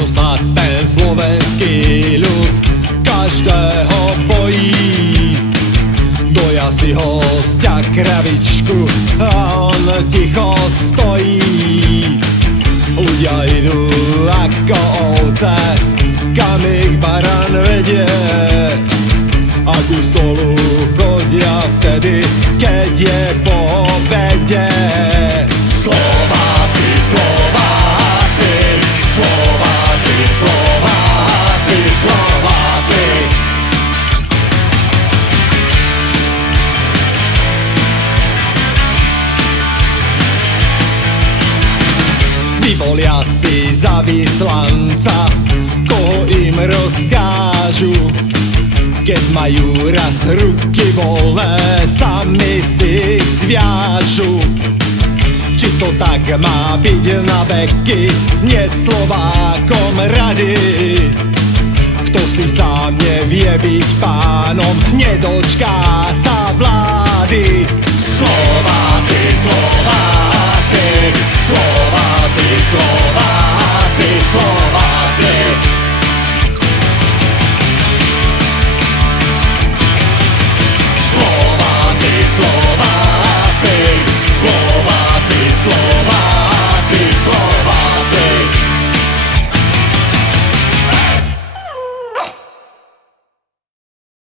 čo sa ten slovenský ľud každého bojí. Doja si hostia kravičku a on ticho stojí. Ľudia idú ako ovce, kam ich barán vedie, a ku stolu chodia vtedy, keď je po obede. Slováci, Slováci, Slováci, Slováci, Slováci. Vyvolia si za vyslanca, koho im rozkážu. Keď majú raz ruky voľné, sami si ich zviažu. Či to tak má byť na veky, niet Slovákom rady. Kto si sám nevie byť pánom, nedočká sa vlády.